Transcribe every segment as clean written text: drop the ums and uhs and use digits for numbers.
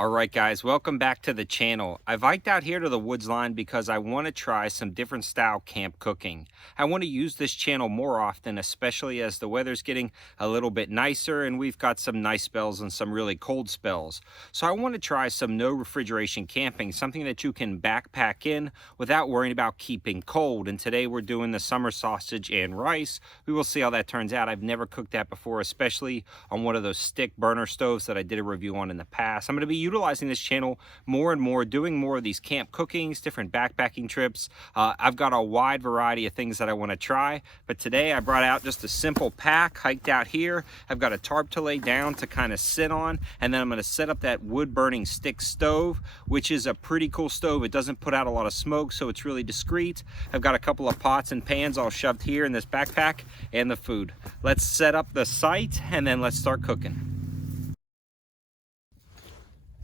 All right, guys, welcome back to the channel. I've hiked out here to the woods line because I want to try some different style camp cooking. I want to use this channel more often, especially as the weather's getting a little bit nicer and we've got some nice spells and some really cold spells. So I want to try some no refrigeration camping, something that you can backpack in without worrying about keeping cold. And today we're doing the summer sausage and rice. We will see how that turns out. I've never cooked that before, especially on one of those stick burner stoves that I did a review on in the past. I'm going to be utilizing this channel more and more, doing more of these camp cookings, different backpacking trips. I've got a wide variety of things that I want to try, but today I brought out just a simple pack, hiked out here. I've got a tarp to lay down to kind of sit on, and then I'm going to set up that wood burning stick stove, which is a pretty cool stove. It doesn't put out a lot of smoke, so it's really discreet. I've got a couple of pots and pans all shoved here in this backpack and the food. Let's set up the site and then let's start cooking.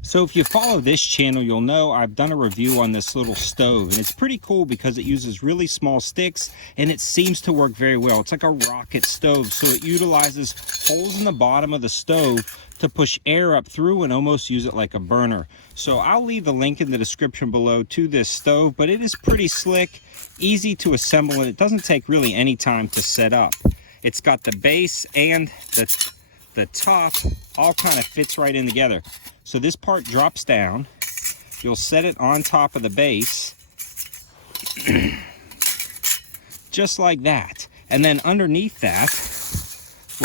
So if you follow this channel, you'll know I've done a review on this little stove, and it's pretty cool because it uses really small sticks and it seems to work very well. It's like a rocket stove, so it utilizes holes in the bottom of the stove to push air up through and almost use it like a burner. So I'll leave the link in the description below to this stove, but it is pretty slick, easy to assemble, and it doesn't take really any time to set up. It's got the base and the top all kind of fits right in together. So this part drops down. You'll set it on top of the base, just like that. And then underneath that,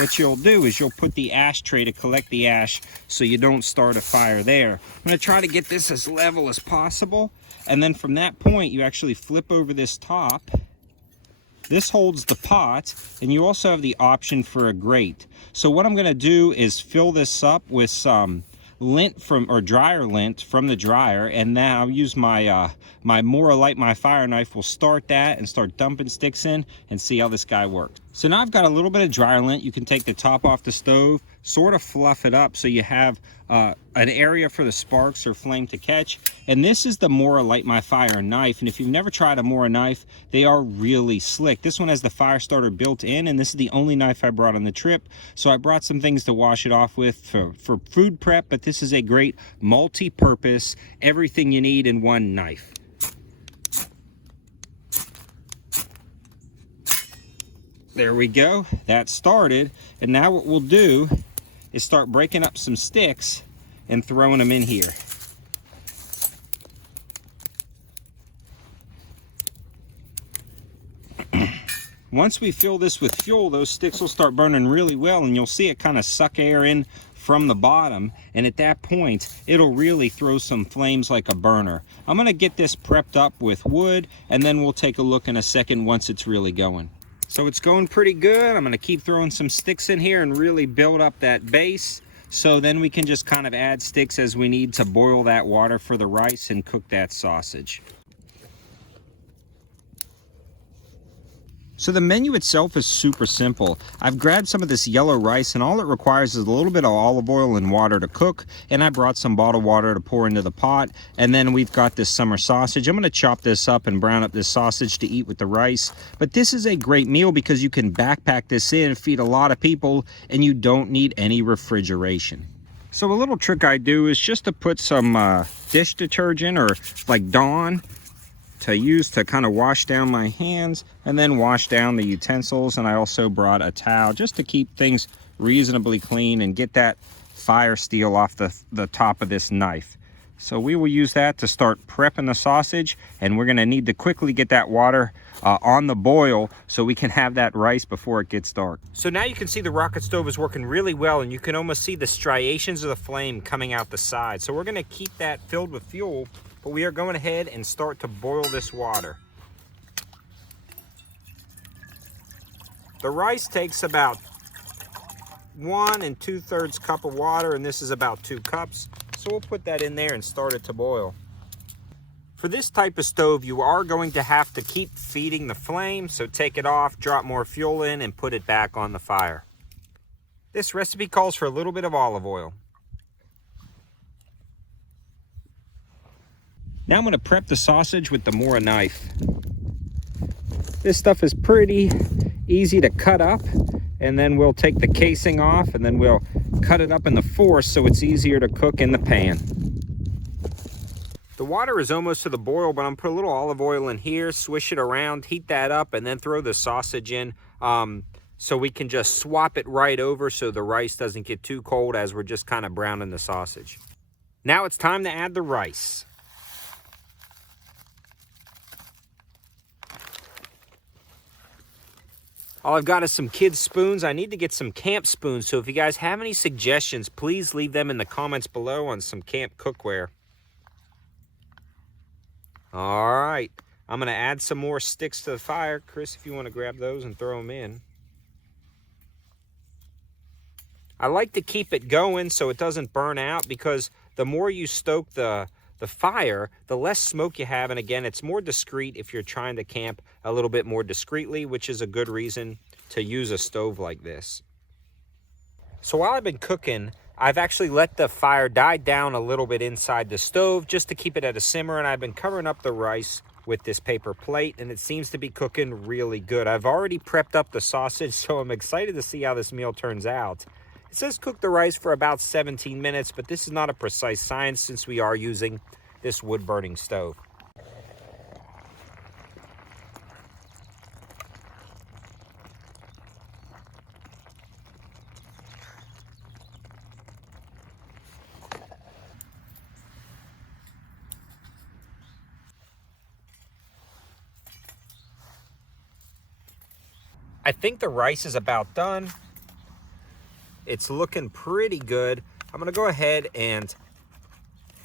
what you'll do is you'll put the ashtray to collect the ash so you don't start a fire there. I'm gonna try to get this as level as possible. And then from that point, you actually flip over this top. This holds the pot, and you also have the option for a grate. So what I'm gonna do is fill this up with some lint or dryer lint from the dryer, and now I'll use my my Morakniv, my fire knife, will start that and start dumping sticks in and see how this guy works. So now I've got a little bit of dryer lint. You can take the top off the stove, sort of fluff it up so you have an area for the sparks or flame to catch. And this is the Morakniv, my fire knife, and if you've never tried a Morakniv knife, they are really slick. This one has the fire starter built in, and this is the only knife I brought on the trip, so I brought some things to wash it off with for food prep, but this is a great multi-purpose, everything you need in one knife. There we go, that started, and now what we'll do is start breaking up some sticks and throwing them in here. Once we fill this with fuel, those sticks will start burning really well, and you'll see it kind of suck air in from the bottom, and at that point it'll really throw some flames like a burner. I'm going to get this prepped up with wood, and then we'll take a look in a second once it's really going. So it's going pretty good. I'm going to keep throwing some sticks in here and really build up that base, so then we can just kind of add sticks as we need to boil that water for the rice and cook that sausage. So the menu itself is super simple. I've grabbed some of this yellow rice, and all it requires is a little bit of olive oil and water to cook, and I brought some bottled water to pour into the pot. And then we've got this summer sausage. I'm going to chop this up and brown up this sausage to eat with the rice. But this is a great meal because you can backpack this in, feed a lot of people, and you don't need any refrigeration. So a little trick I do is just to put some dish detergent or like Dawn to use to kind of wash down my hands and then wash down the utensils. And I also brought a towel just to keep things reasonably clean and get that fire steel off the top of this knife. So we will use that to start prepping the sausage, and we're going to need to quickly get that water on the boil so we can have that rice before it gets dark. So now you can see the rocket stove is working really well, and you can almost see the striations of the flame coming out the side. So we're going to keep that filled with fuel, but we are going ahead and start to boil this water. The rice takes about 1 2/3 cup of water, and this is about 2 cups. So we'll put that in there and start it to boil. For this type of stove, you are going to have to keep feeding the flame, so take it off, drop more fuel in, and put it back on the fire. This recipe calls for a little bit of olive oil. Now I'm going to prep the sausage with the Morakniv. This stuff is pretty easy to cut up, and then we'll take the casing off, and then we'll cut it up in the force so it's easier to cook in the pan. The water is almost to the boil, but I'm gonna put a little olive oil in here, swish it around, heat that up, and then throw the sausage in. So we can just swap it right over so the rice doesn't get too cold as we're just kind of browning the sausage. Now it's time to add the rice. All I've got is some kids' spoons. I need to get some camp spoons, so if you guys have any suggestions, please leave them in the comments below on some camp cookware. All right, I'm gonna add some more sticks to the fire. Chris, if you wanna grab those and throw them in. I like to keep it going so it doesn't burn out, because the more you stoke the fire, the less smoke you have. And again, it's more discreet if you're trying to camp a little bit more discreetly, which is a good reason to use a stove like this. So while I've been cooking, I've actually let the fire die down a little bit inside the stove just to keep it at a simmer, and I've been covering up the rice with this paper plate, and it seems to be cooking really good. I've already prepped up the sausage, so I'm excited to see how this meal turns out. It says cook the rice for about 17 minutes, but this is not a precise science since we are using this wood-burning stove. I think the rice is about done. It's looking pretty good. I'm gonna go ahead and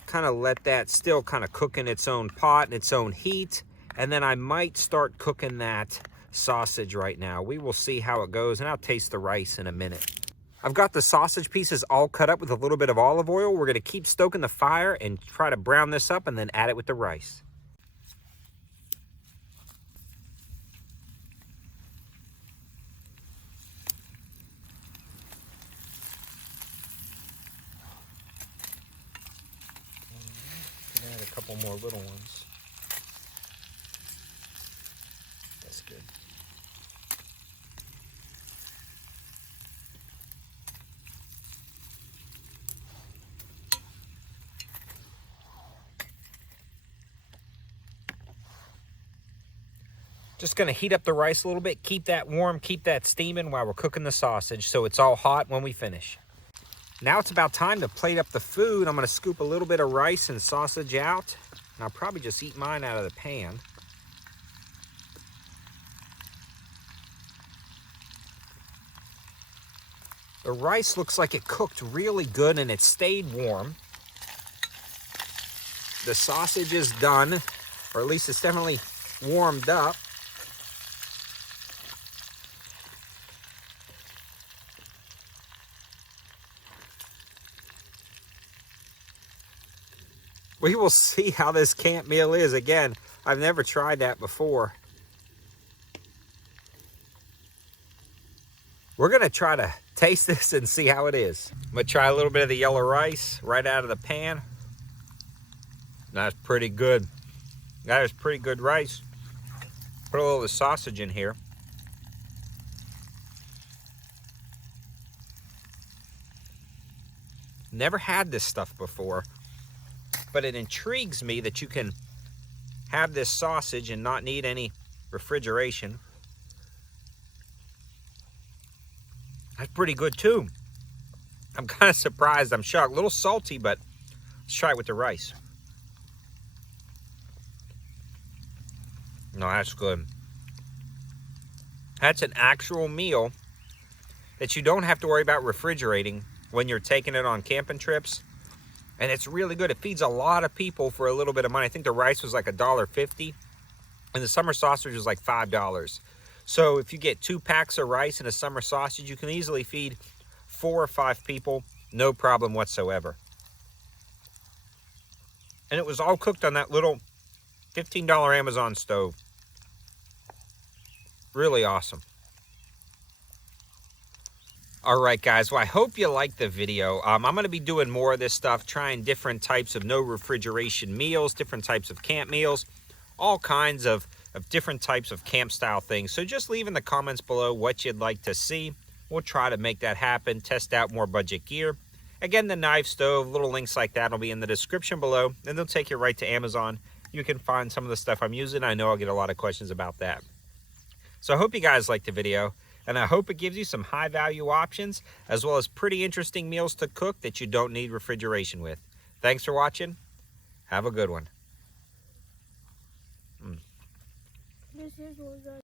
kind of let that still kind of cook in its own pot and its own heat. And then I might start cooking that sausage right now. We will see how it goes, and I'll taste the rice in a minute. I've got the sausage pieces all cut up with a little bit of olive oil. We're gonna keep stoking the fire and try to brown this up and then add it with the rice. Add a couple more little ones. That's good. Just gonna heat up the rice a little bit, keep that warm, keep that steaming while we're cooking the sausage so it's all hot when we finish. Now it's about time to plate up the food. I'm gonna scoop a little bit of rice and sausage out, and I'll probably just eat mine out of the pan. The rice looks like it cooked really good and it stayed warm. The sausage is done, or at least it's definitely warmed up. We will see how this camp meal is. Again, I've never tried that before. We're gonna try to taste this and see how it is. I'm gonna try a little bit of the yellow rice right out of the pan. That's pretty good. That is pretty good rice. Put a little of the sausage in here. Never had this stuff before, but it intrigues me that you can have this sausage and not need any refrigeration. That's pretty good too. I'm kind of surprised. I'm shocked. A little salty, but let's try it with the rice. No, that's good. That's an actual meal that you don't have to worry about refrigerating when you're taking it on camping trips. And it's really good. It feeds a lot of people for a little bit of money. I think the rice was like $1.50, and the summer sausage was like $5. So if you get 2 packs of rice and a summer sausage, you can easily feed 4 or 5 people, no problem whatsoever. And it was all cooked on that little $15 Amazon stove. Really awesome. All right, guys, well, I hope you liked the video. I'm going to be doing more of this stuff, trying different types of no refrigeration meals, different types of camp meals, all kinds of different types of camp style things. So just leave in the comments below what you'd like to see. We'll try to make that happen, test out more budget gear. Again, the knife, stove, little links like that will be in the description below, and they'll take you right to Amazon. You can find some of the stuff I'm using. I know I'll get a lot of questions about that. So I hope you guys liked the video, and I hope it gives you some high value options, as well as pretty interesting meals to cook that you don't need refrigeration with. Thanks for watching. Have a good one. This is what